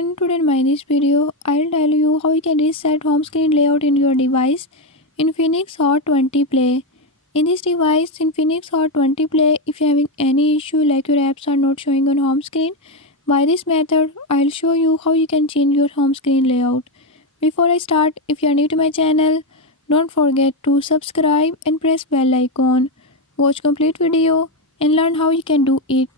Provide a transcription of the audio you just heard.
everyone, today in this video, I'll tell you how you can reset home screen layout in your device Infinix Hot 20 Play. In this device, Infinix Hot 20 Play, if you're having any issue like your apps are not showing on home screen, by this method, I'll show you how you can change your home screen layout. Before I start, if you're new to my channel, don't forget to subscribe and press bell icon. Watch complete video and learn how you can do it.